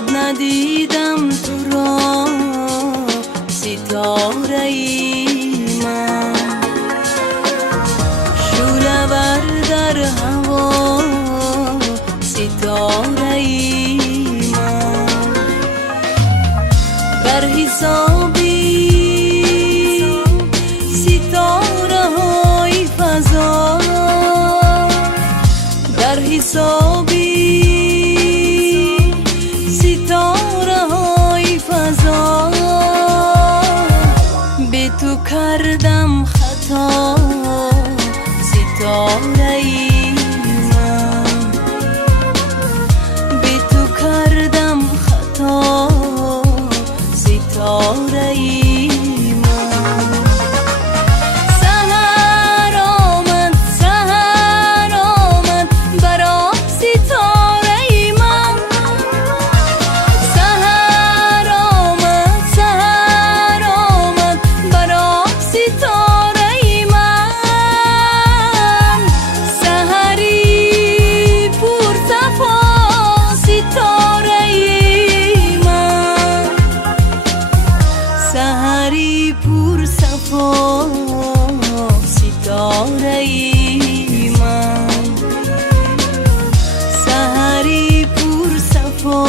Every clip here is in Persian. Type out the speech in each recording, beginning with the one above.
شب ندیدم تو را ستاره ای من، شعله‌ور در هوا ستاره ای من، بر حسابی ستاره های فضا، در حسابی ستاره های فضا، به تو کردم خطا ستاره ای من، به تو کردم خطا ستاره ای من. سحر آمد برا ستاره ای من، سحر آمد برا ستاره ای من، سحری پر صفا ستاره ای من، سحری پر صفا ستاره ای من، سحری پر صفا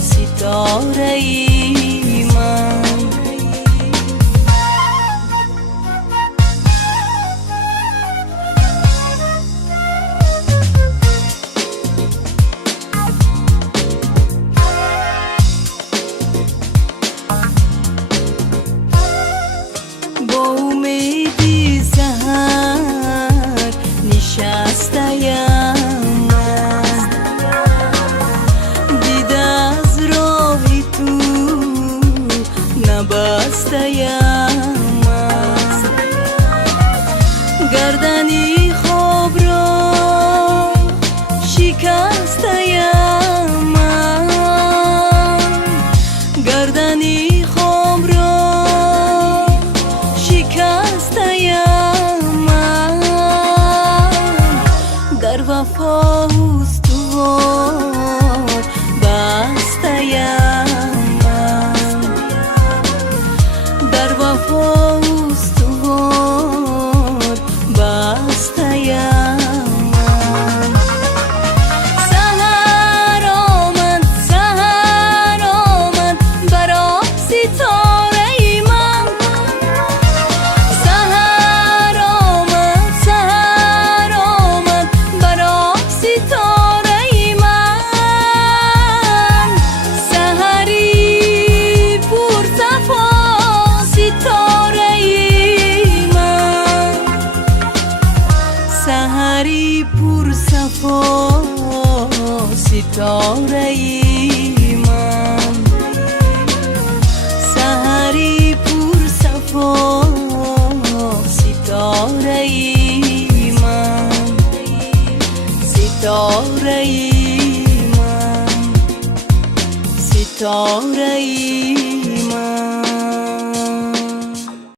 ستاره ای من. با امیدی سحر نشسته‌ام من، دیده از راه تو نبسته‌ام من، گردنی خواب را شکسته‌ام من، گردنی خواب را شکسته‌ام من، در وفا استوار بسته‌ام من، در وفا استوار بسته‌ام من. سحر آمد برا ستاره ای من، سحر آمد برا ستاره ای من، سحری پر صفا ستاره ای من، سحری پر صفا ستاره ای من، سحری پر صفا ستاره ای من، ستاره ای من، ستاره ای من.